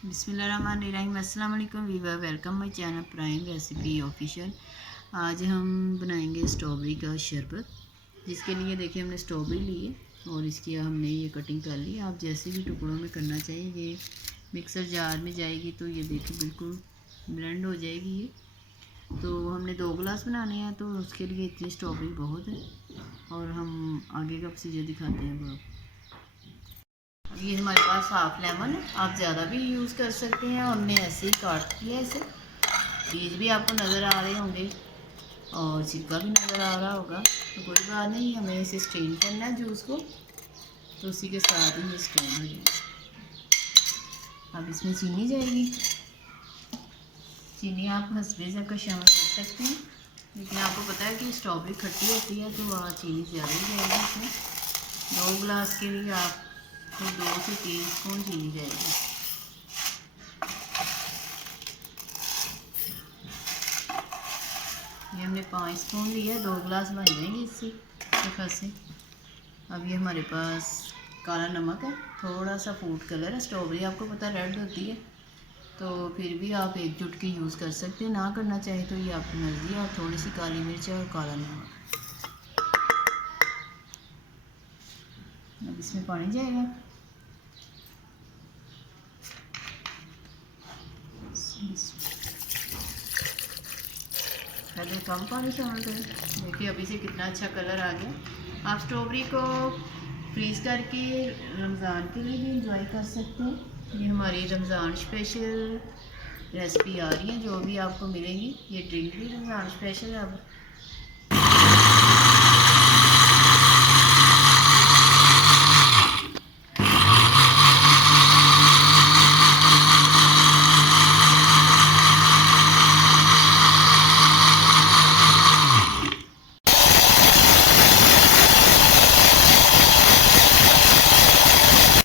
बिस्मिल्लाहिर्रहमानिर्रहीम। अस्सलाम वालेकुम viewer, welcome my channel prime recipe official. आज हम बनाएंगे स्ट्रॉबेरी का शरबत, जिसके लिए देखिए हमने स्ट्रॉबेरी ली है और इसकी हमने ये कटिंग कर ली। आप जैसे भी टुकड़ों में करना चाहिए, ये मिक्सर जार में जाएगी तो ये देखिए बिल्कुल ब्लेंड हो जाएगी ये। तो हमने 2 गिलास बनाने हैं, तो उसके लिए इतनी स्ट्रॉबेरी बहुत है। और हम आगे का प्रोसीजर दिखाते हैं अब। ये हमारे पास हाफ लेमन है, आप ज़्यादा भी यूज़ कर सकते हैं। हमने ऐसे ही काट लिया इसे, बीज भी आपको नज़र आ रहे होंगे और छिलका भी नज़र आ रहा होगा, तो कोई बात नहीं। हमें इसे स्ट्रेन करना है जूस को, तो उसी के साथ ही स्ट्रेन हो जाएगी। अब इसमें चीनी जाएगी। चीनी आप हस्बे ज़ायक़ा शामिल कर सकते हैं, लेकिन आपको पता है कि स्ट्रॉबेरी खट्टी होती है तो वहाँ चीनी ज़्यादा ही जाएगी इसमें। 2 गिलास के लिए आप तो 2 से 3 स्पून चीनी जाएगी। ये हमने 5 स्पून लिया है, 2 गिलास बन जाएंगे इससे एक से। अब ये हमारे पास काला नमक है, थोड़ा सा फूड कलर है। स्ट्रॉबेरी आपको पता है रेड होती है, तो फिर भी आप 1 चुटकी यूज़ कर सकते हैं। ना करना चाहे तो ये आपकी मर्ज़ी है। और थोड़ी सी काली मिर्च और काला नमक। अब इसमें पानी जाएगा। पहले कम पानी शामिल करें। देखिए अभी से कितना अच्छा कलर आ गया। आप स्ट्रॉबेरी को फ्रीज़ करके रमज़ान के लिए भी इंजॉय कर सकते हैं। ये हमारी रमज़ान स्पेशल रेसिपी आ रही है, जो भी आपको मिलेंगी। ये ड्रिंक भी रमज़ान स्पेशल है। अब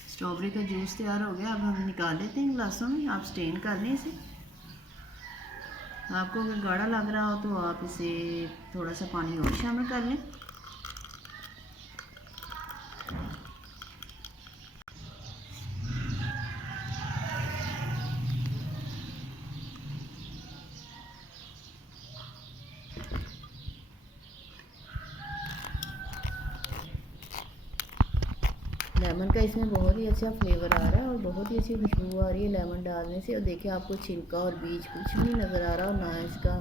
स्ट्रॉबेरी का जूस तैयार हो गया। अब हम निकाल लेते हैं गिलासों में। आप स्ट्रेन कर लें इसे। आपको अगर गाढ़ा लग रहा हो तो आप इसे थोड़ा सा पानी और शामिल कर लें। लेमन का इसमें बहुत ही अच्छा फ्लेवर आ रहा है और बहुत ही अच्छी खुशबू आ रही है लेमन डालने से। और देखिए आपको छिलका और बीज कुछ नहीं नज़र आ रहा, और ना इसका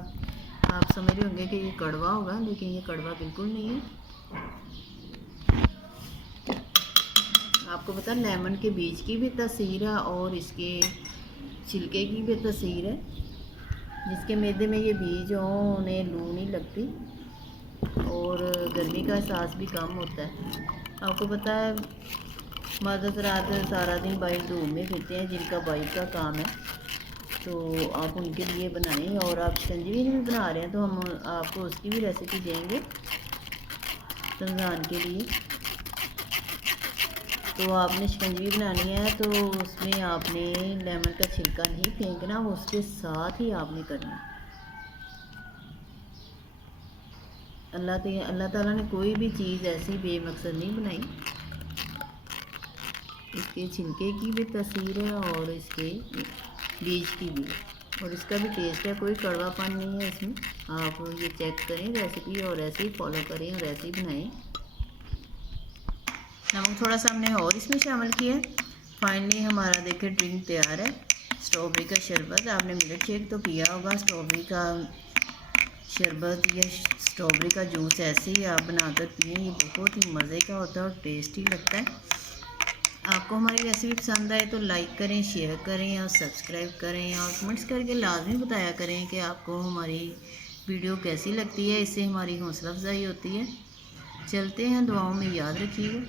आप समझ रहे होंगे कि ये कड़वा होगा, लेकिन ये कड़वा बिल्कुल नहीं है। आपको पता है लेमन के बीज की भी तासीर है और इसके छिलके की भी तासीर है। जिसके मैदे में ये बीज हो उन्हें लू नहीं लगती और गर्मी का एहसास भी कम होता है। आपको पता है मर्द रात सारा दिन बाइक धूप में फिरते हैं, जिनका बाइक का काम है, तो आप उनके लिए बनाएं। और आप शिकंजी भी बना रहे हैं तो हम आपको उसकी भी रेसिपी देंगे रमज़ान के लिए। तो आपने शिकंजी बनानी है तो उसमें आपने लेमन का छिलका नहीं फेंकना, उसके साथ ही आपने करना। अल्लाह ताला ने कोई भी चीज़ ऐसी बेमकसद नहीं बनाई। इसके छिलके की भी तासीर है और इसके बीज की भी, और इसका भी टेस्ट है। कोई कड़वापन नहीं है इसमें। आप ये चेक करें रेसिपी और ऐसे ही फॉलो करें और ऐसे ही बनाएं। नमक थोड़ा सा हमने और इसमें शामिल किया। फाइनली हमारा देखिए ड्रिंक तैयार है, स्ट्रॉबेरी का शरबत। आपने मिल्क शेक तो पिया होगा, स्ट्रॉबेरी का शरबत या स्ट्रॉबेरी का जूस ऐसे ही आप बनाकर पिए। ये बहुत ही मज़े का होता है और टेस्टी लगता है। आपको हमारी रेसिपी पसंद आए तो लाइक करें, शेयर करें और सब्सक्राइब करें, और कमेंट्स करके लाजमी बताया करें कि आपको हमारी वीडियो कैसी लगती है। इससे हमारी हौसला अफजाई होती है। चलते हैं, दुआओं में याद रखिएगा।